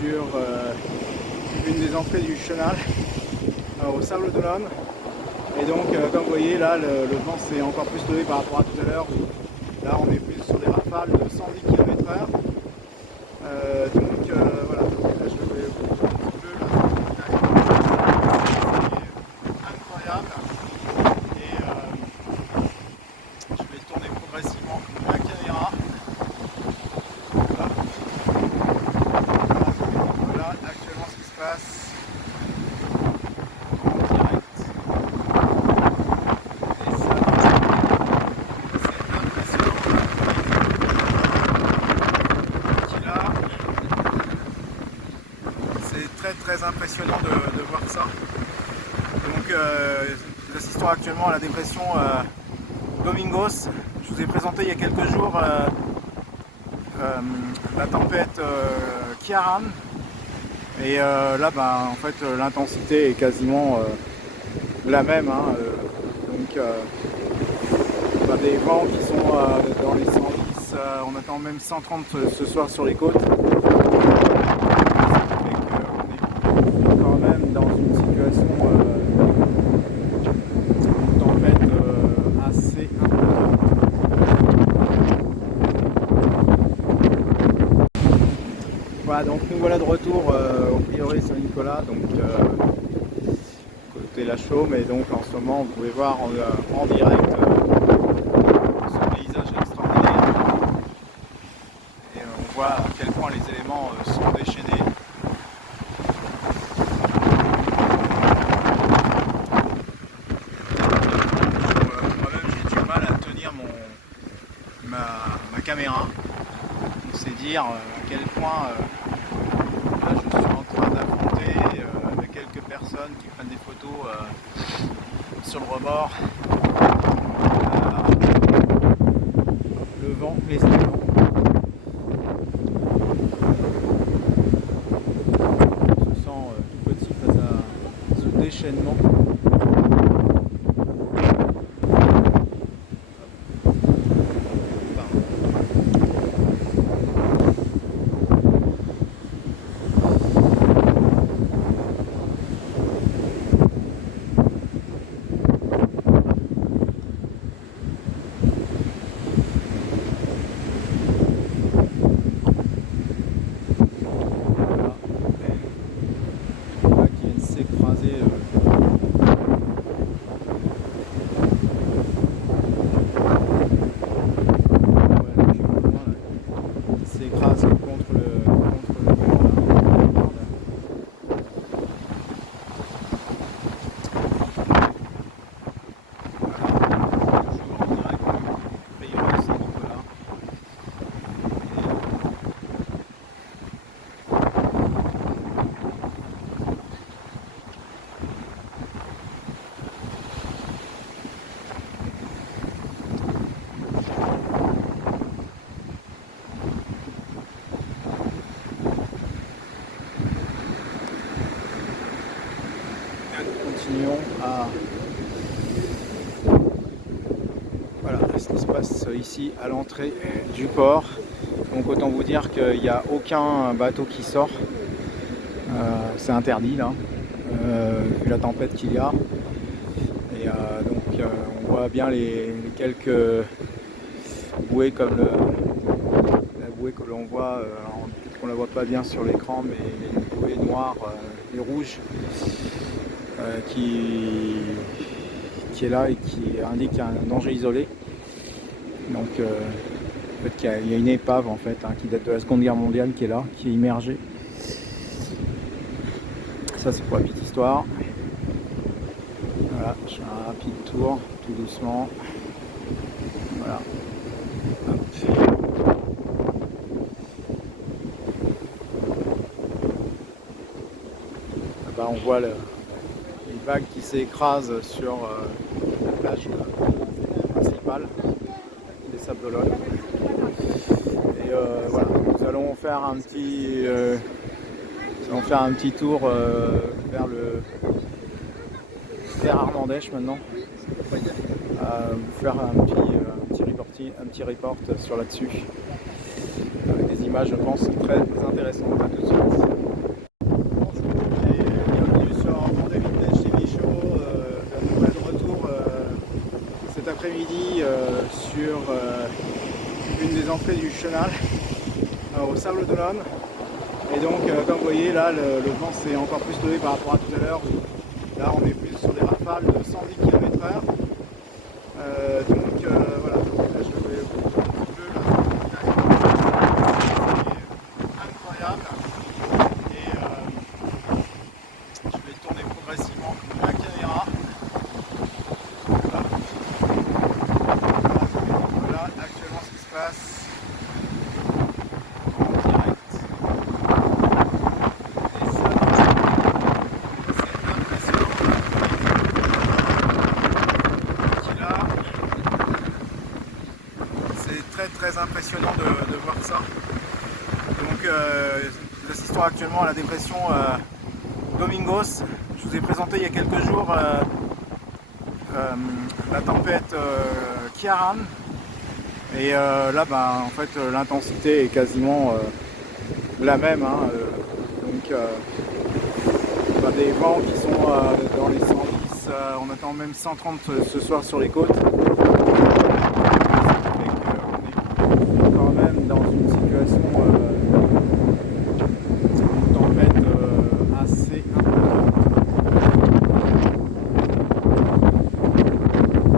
sur une des entrées du chenal au Sable d'Olonne. Et donc comme vous voyez là le vent s'est encore plus levé par rapport à tout à l'heure. Là on est plus sur des rafales de 110 km/h. Donc voilà, là, je vais vous montrer un petit peu c'est incroyable. Et je vais tourner progressivement la caméra. Voilà actuellement ce qui se passe en direct. Et ça, c'est impressionnant qu'il a. C'est très impressionnant de voir ça. Donc nous assistons actuellement à la dépression Domingos. Je vous ai présenté il y a quelques jours la tempête Ciarán. Et là, en fait, l'intensité est quasiment la même. Hein, donc, des vents qui sont dans les 110, on attend même 130 ce soir sur les côtes. Ça fait qu'on est quand même dans une situation, une tempête assez importante. Voilà, donc nous voilà de retour au prieuré Saint-Nicolas, donc côté La Chaume, et donc en ce moment vous pouvez voir en direct ce paysage extraordinaire, et on voit à quel point les éléments sont déchaînés. Moi-même j'ai du mal à tenir ma caméra, donc c'est dire à quel point là, je suis en train d'affronter avec quelques personnes qui prennent des photos sur le rebord, le vent, les éléments. On se sent tout petit face à ce déchaînement. Continuons à... Voilà ce qui se passe ici à l'entrée du port. Donc autant vous dire qu'il n'y a aucun bateau qui sort. C'est interdit là, vu la tempête qu'il y a. Et donc on voit bien les quelques bouées comme la bouée que l'on voit, peut-être qu'on ne la voit pas bien sur l'écran, mais les bouées noires et rouges. Qui est là et qui indique un danger isolé. Donc en fait, il y a une épave en fait, qui date de la Seconde Guerre mondiale qui est là, qui est immergée. Ça c'est pour la petite histoire. Voilà, je fais un rapide tour, tout doucement. Voilà. Hop. Là-bas on voit les vagues qui s'écrasent sur la plage principale des Sables d'Olonne. Et voilà, nous allons faire un petit tour vers Armandèche maintenant. Vous faire un petit report sur là-dessus avec des images. images, je pense, très intéressantes. À tout de suite. Bonjour, bienvenue sur Vendée Vintage TV Show. Un nouvel retour cet après-midi sur une des entrées du chenal au Sable d'Olonne. Et donc, comme vous voyez, là, le vent s'est encore plus levé par rapport à tout à l'heure. Là, on est plus sur des rafales de 110 km/h. Voilà, là, je vais vous montrer un petit peu c'est incroyable. Et je vais tourner progressivement la caméra. Voilà actuellement ce qui se passe en direct. Et ça, c'est impressionnant. Qui là, c'est très impressionnant de voir ça. Donc nous assistons actuellement à la dépression Domingos. Je vous ai présenté il y a quelques jours la tempête Ciarán. Et là, en fait, l'intensité est quasiment la même. Des vents qui sont dans les 110, on attend même 130 ce soir sur les côtes.